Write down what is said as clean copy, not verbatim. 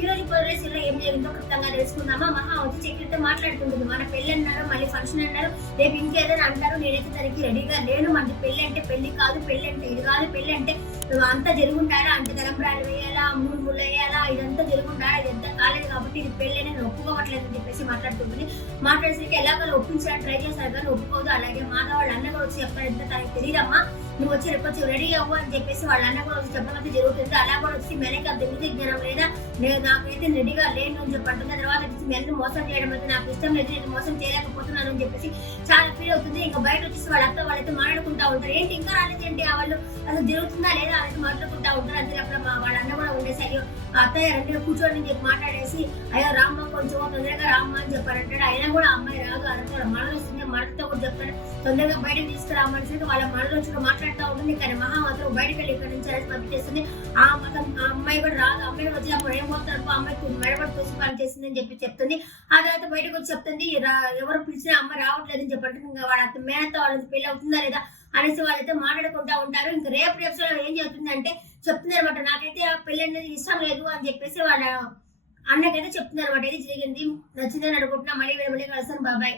ఈ రోజు పొరలేసిలో ఏం జరిగిందో క్లుప్తంగా తెలుసుకుందామా. మహా వచ్చి చక్రితో మాట్లాడుతుంటుంది. మన పెళ్లి అన్నారు, మళ్ళీ ఫంక్షన్ అన్నారు, రేపు ఇంకేదైనా అంటారు, నేనైతే దానికి రెడీగా లేను. మన పెళ్లి అంటే పెళ్లి కాదు, పెళ్లి అంటే ఇది కాదు, పెళ్లి అంటే అంతా జరుగుంటారా, అంటే తలంబ్రాలు వేయాలా, మూడు ముళ్ళు వేయాలా, ఇదంతా జరుగుంటారా, ఇదంతా కాలేదు కాబట్టి ఇది పెళ్లి నేను ఒప్పుకోవట్లేదు అని చెప్పేసి మాట్లాడుతుంది. మాట్లాడేసరికి ఎలాగో ఒప్పించడానికి ట్రై చేశారు కానీ ఒప్పుకోదు. అలాగే మాధవ్ వాళ్ళ అన్న కూడా వచ్చి చెప్తాడు, ఎంత తనకి తెలియదమ్మా, నువ్వు వచ్చి రేపు వచ్చి రెడీ అవ్వు అని చెప్పేసి వాళ్ళ అన్న కూడా వచ్చి చెప్పడం అయితే జరుగుతుంది. అలా కూడా వచ్చి మెనకి అంత ఇంటి జ్ఞానం లేదా, నేను నాకైతే రెడీగా లేను అని చెప్పంటుంది. తర్వాత మెల్ని మోసం చేయడం అయితే నాకు ఇష్టం లేదు, నేను మోసం చేయలేకపోతున్నాను అని చెప్పేసి చాలా ఫీల్ అవుతుంది. ఇంకా బయట వచ్చేసి వాళ్ళ అత్త వాళ్ళైతే మాట్లాడుకుంటా ఉంటారు, ఏంటి ఇంకా రాలేదేంటి, వాళ్ళు అసలు జరుగుతుందా లేదా అనేది మాట్లాడుకుంటా ఉంటారు. అంతే అప్పుడు వాళ్ళ అన్న కూడా ఉండేసి అయ్యో అత్తయ్య రెండు కూర్చోని అని చెప్పి మాట్లాడేసి అయ్యో రామ్మ కొంచెం తొందరగా రామ్మ అని చెప్పారంటాడు. అయినా కూడా అమ్మాయి రాదు, అనంటే మనలో వస్తుంది, మనతో కూడా చెప్తాడు తొందరగా బయటకు తీసుకురామని. వాళ్ళ మనలో కూడా మాట్లాడుతూ ఉంటుంది. కానీ మహా మాత్రం బయటకు వెళ్ళి ఇక్కడ నుంచి అనేసి పంపించేస్తుంది. ఆ అమ్మాయి కూడా రాదు, అమ్మాయి వచ్చినప్పుడు ఏమవుతారు, అమ్మాయి మెడబడి తోసి పని చేస్తుంది అని చెప్పి చెప్తుంది. ఆ తర్వాత బయటకు వచ్చి చెప్తుంది ఎవరు పిలిచినా అమ్మ రావట్లేదని చెప్పంటుంది. ఇంకా వాళ్ళ మేనత్త వాళ్ళ పెళ్లి అవుతుందా లేదా అనేసి వాళ్ళైతే మాట్లాడుకుంటా ఉంటారు. ఇంకా రేపు ఏం చెప్తుందంటే చెప్తుంది అనమాట, నాకైతే ఆ పెళ్లి అనేది ఇష్టం లేదు అని చెప్పేసి వాళ్ళ అన్నకైతే చెప్తుంది అనమాట. ఇది జరిగింది, నచ్చిందని అనుకుంటున్నా. మళ్ళీ కలుస్తాను, బాబాయ్.